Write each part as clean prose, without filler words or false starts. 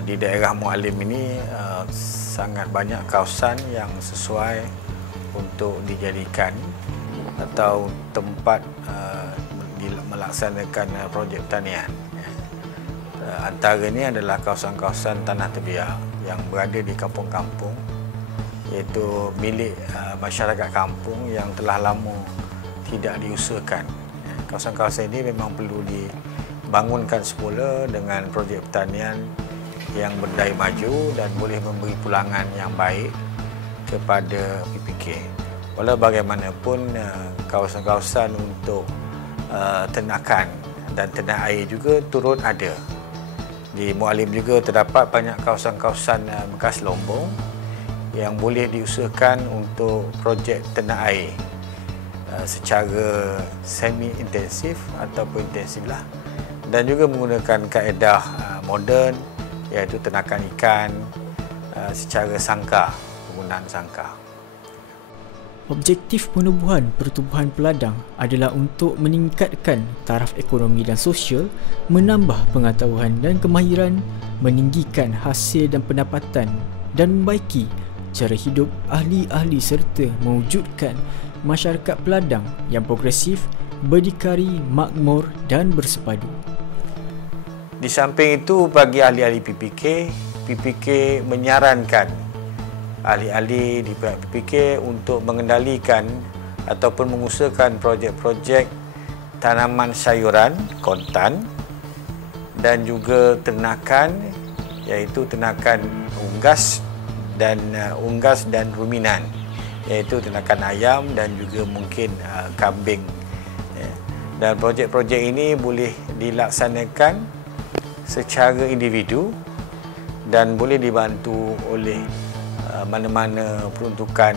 Di daerah Mualim ini sangat banyak kawasan yang sesuai untuk dijadikan atau tempat melaksanakan projek pertanian. Antaranya adalah kawasan-kawasan tanah terbiak yang berada di kampung-kampung, iaitu milik masyarakat kampung yang telah lama tidak diusahakan. Kawasan-kawasan ini memang perlu dibangunkan semula dengan projek pertanian yang berdaya maju dan boleh memberi pulangan yang baik kepada PPK. Walau bagaimanapun, kawasan-kawasan untuk ternakan dan ternak air juga turut ada. Di Mualim juga terdapat banyak kawasan-kawasan bekas lombong yang boleh diusahakan untuk projek ternak air secara semi-intensif ataupun intensif lah, dan juga menggunakan kaedah moden, iaitu ternakan ikan secara sangkar, penggunaan sangkar. Objektif penubuhan pertubuhan peladang adalah untuk meningkatkan taraf ekonomi dan sosial, menambah pengetahuan dan kemahiran, meninggikan hasil dan pendapatan, dan membaiki cara hidup ahli-ahli serta mewujudkan masyarakat peladang yang progresif, berdikari, makmur dan bersepadu. Di samping itu, bagi ahli-ahli PPK menyarankan ahli-ahli di pihak PPK untuk mengendalikan ataupun mengusahakan projek-projek tanaman sayuran, kontan, dan juga ternakan, iaitu ternakan unggas dan ruminan, iaitu ternakan ayam dan juga mungkin kambing. Dan projek-projek ini boleh dilaksanakan secara individu dan boleh dibantu oleh mana-mana peruntukan,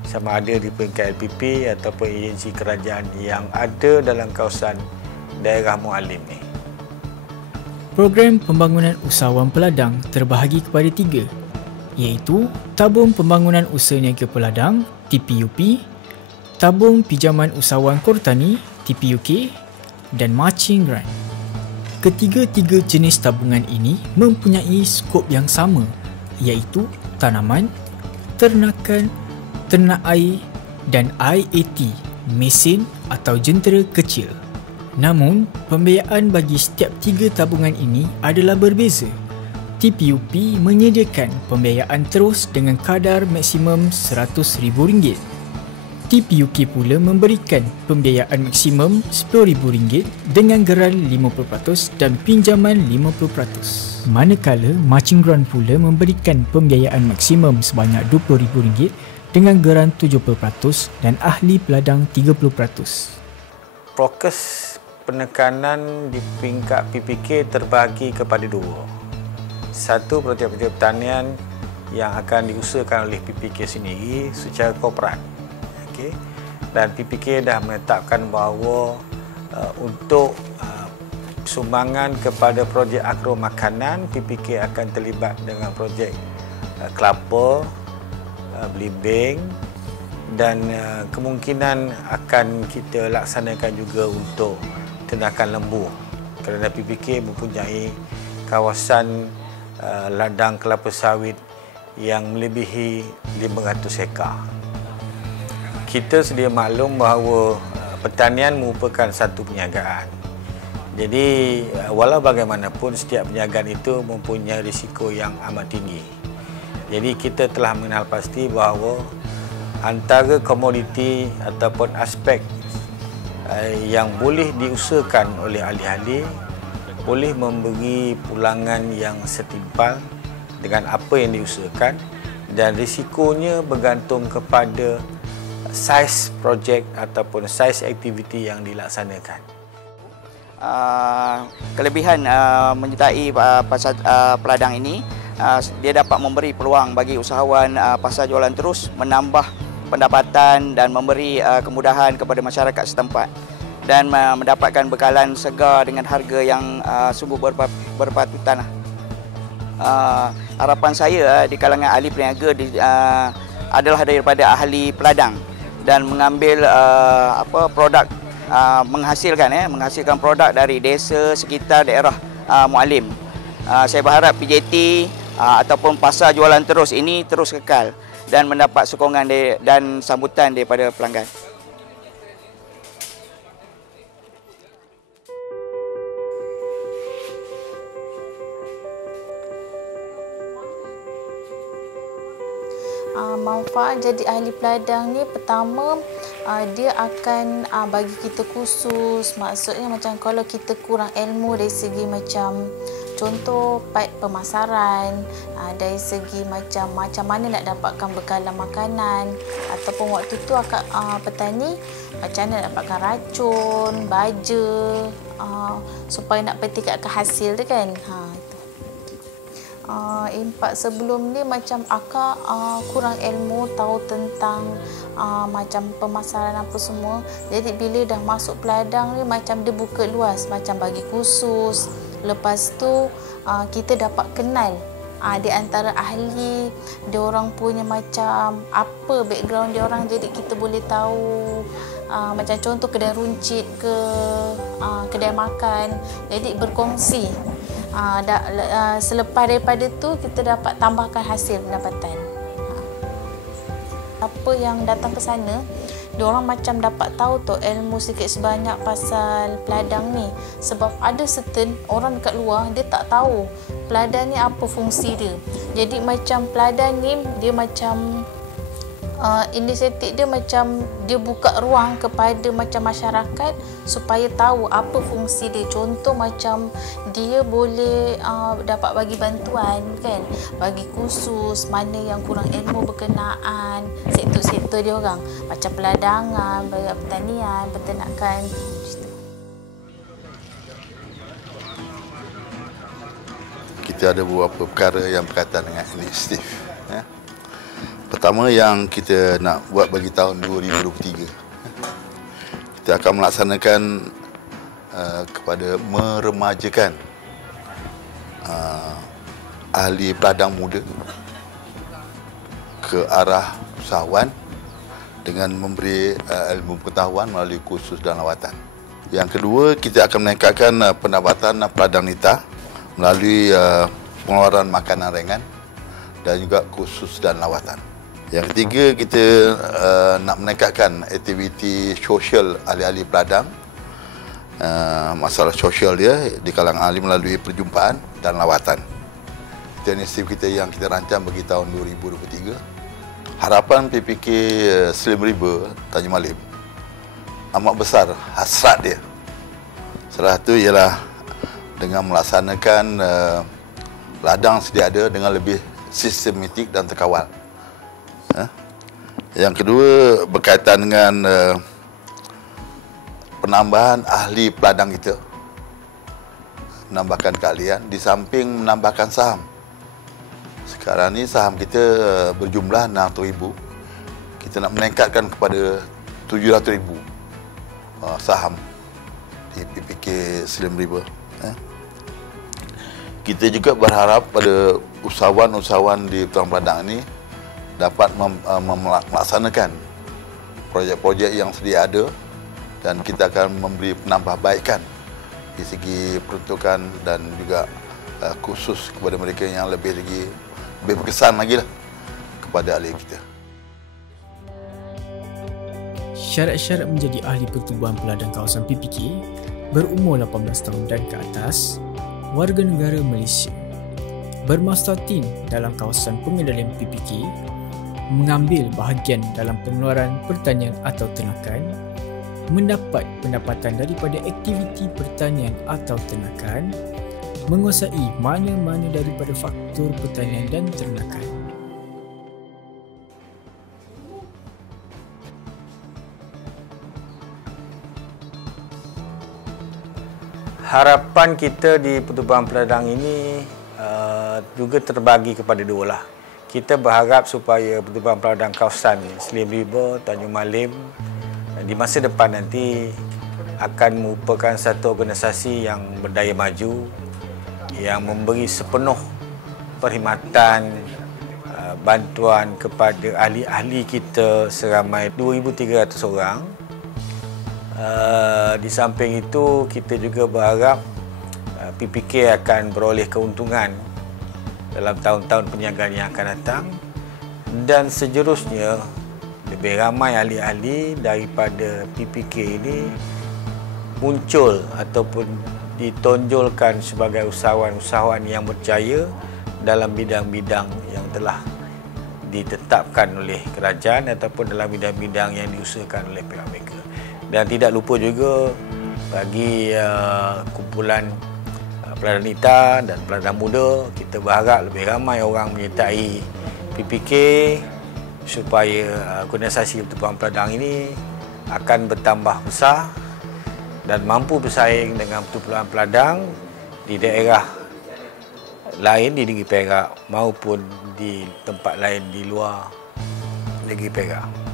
sama ada di peringkat LPP ataupun agensi kerajaan yang ada dalam kawasan daerah Mualim ni. Program pembangunan usahawan peladang terbahagi kepada 3, iaitu Tabung Pembangunan Usaha Niaga Peladang (TPUP), Tabung Pinjaman Usahawan Kortani (TPUK) dan Matching Grant. Ketiga-tiga jenis tabungan ini mempunyai skop yang sama, iaitu tanaman, ternakan, ternak air dan IAT, mesin atau jentera kecil. Namun, pembiayaan bagi setiap 3 tabungan ini adalah berbeza. TPUP menyediakan pembiayaan terus dengan kadar maksimum RM100,000. TPUK pula memberikan pembiayaan maksimum RM10,000 dengan geran 50% dan pinjaman 50%. Manakala Matching Grant pula memberikan pembiayaan maksimum sebanyak RM20,000 dengan geran 70% dan ahli peladang 30%. Fokus penekanan di peringkat PPK terbahagi kepada 2. Satu, projek-projek pertanian yang akan diusahakan oleh PPK sendiri secara korporat. Okay. Dan PPK dah menetapkan bahawa untuk sumbangan kepada projek agro makanan, PPK akan terlibat dengan projek kelapa, belimbing, dan kemungkinan akan kita laksanakan juga untuk ternakan lembu, kerana PPK mempunyai kawasan ladang kelapa sawit yang melebihi 500 hektar. Kita sedia maklum bahawa pertanian merupakan satu perniagaan. Jadi walau bagaimanapun, setiap perniagaan itu mempunyai risiko yang amat tinggi. Jadi kita telah mengenal pasti bahawa antara komoditi ataupun aspek yang boleh diusahakan oleh ahli-ahli boleh memberi pulangan yang setimpal dengan apa yang diusahakan, dan risikonya bergantung kepada saiz projek ataupun saiz aktiviti yang dilaksanakan. Kelebihan menyertai pasar peladang ini, dia dapat memberi peluang bagi usahawan pasar jualan terus menambah pendapatan dan memberi kemudahan kepada masyarakat setempat, dan mendapatkan bekalan segar dengan harga yang sungguh berpatutan. Harapan saya di kalangan ahli peniaga adalah daripada ahli peladang dan mengambil produk menghasilkan produk dari desa sekitar daerah Mualim. Saya berharap PJT ataupun pasar jualan terus ini terus kekal dan mendapat sokongan dan sambutan daripada pelanggan. Manfaat jadi ahli peladang ni, pertama dia akan bagi kita kursus. Maksudnya macam kalau kita kurang ilmu dari segi macam contoh pemasaran, dari segi macam mana nak dapatkan bekalan makanan, ataupun waktu tu petani macam mana nak dapatkan racun, baja, supaya nak petikkan hasil dia kan. Impak sebelum ni macam akak kurang ilmu tahu tentang macam pemasaran apa semua. Jadi bila dah masuk peladang ni macam dia buka luas, macam bagi kursus. Lepas tu kita dapat kenal di antara ahli, dia orang punya macam apa background dia orang, jadi kita boleh tahu macam contoh kedai runcit ke kedai makan, jadi berkongsi. Selepas daripada tu kita dapat tambahkan hasil pendapatan. Apa yang datang ke sana, diorang macam dapat tahu tu ilmu sikit sebanyak pasal peladang ni. Sebab ada certain orang dekat luar dia tak tahu peladang ni apa fungsi dia. Jadi macam peladang ni dia macam inisiatif dia macam dia buka ruang kepada macam masyarakat supaya tahu apa fungsi dia. Contoh macam dia boleh dapat bagi bantuan kan, bagi kursus mana yang kurang ilmu berkenaan sektor-sektor dia orang, macam peladangan, pertanian, peternakan. Kita ada beberapa perkara yang berkaitan dengan inisiatif. Pertama yang kita nak buat bagi tahun 2023, kita akan melaksanakan kepada meremajakan ahli peladang muda ke arah usahawan dengan memberi ilmu pengetahuan melalui kursus dan lawatan. Yang kedua, kita akan meningkatkan pendapatan peladang nita melalui pengeluaran makanan ringan dan juga kursus dan lawatan. Yang ketiga, kita nak meningkatkan aktiviti sosial ahli-ahli peladang. Masalah sosial dia di kalangan ahli melalui perjumpaan dan lawatan. Itu inisiatif kita yang kita rancang bagi tahun 2023. Harapan PPK Slim River Tanjung Malim amat besar hasrat dia. Salah satu ialah dengan melaksanakan ladang sedia ada dengan lebih sistematik dan terkawal. Yang kedua berkaitan dengan penambahan ahli peladang kita, menambahkan keahlian di samping menambahkan saham. Sekarang ni saham kita berjumlah 600,000. Kita nak meningkatkan kepada 700,000 saham di PPK Slim River. Kita juga berharap pada usahawan-usahawan di Petang Peladang ini dapat melaksanakan projek-projek yang sedia ada, dan kita akan memberi penambahbaikan di segi peruntukan dan juga khusus kepada mereka yang lebih berkesan lagi lah kepada ahli kita. Syarat-syarat menjadi ahli pertubuhan peladang kawasan PPK berumur 18 tahun dan ke atas, warga negara Malaysia, bermastatin dalam kawasan pengendalian PPK, mengambil bahagian dalam pengeluaran pertanian atau ternakan, mendapat pendapatan daripada aktiviti pertanian atau ternakan, menguasai mana-mana daripada faktor pertanian dan ternakan. Harapan kita di pertubuhan peladang ini juga terbagi kepada dua lah. Kita berharap supaya pertubuhan peladang kawasan Slim River, Tanjung Malim di masa depan nanti akan merupakan satu organisasi yang berdaya maju, yang memberi sepenuh perkhidmatan, bantuan kepada ahli-ahli kita seramai 2,300 orang. Di samping itu, kita juga berharap PPK akan beroleh keuntungan dalam tahun-tahun perniagaan yang akan datang, dan seterusnya lebih ramai ahli-ahli daripada PPK ini muncul ataupun ditonjolkan sebagai usahawan-usahawan yang berjaya dalam bidang-bidang yang telah ditetapkan oleh kerajaan ataupun dalam bidang-bidang yang diusahakan oleh pihak mereka. Dan tidak lupa juga bagi kumpulan peladang dan peladang muda, kita berharap lebih ramai orang menyertai PPK supaya organisasi pertubuhan peladang ini akan bertambah besar dan mampu bersaing dengan pertubuhan peladang di daerah lain di Negeri Perak maupun di tempat lain di luar Negeri Perak.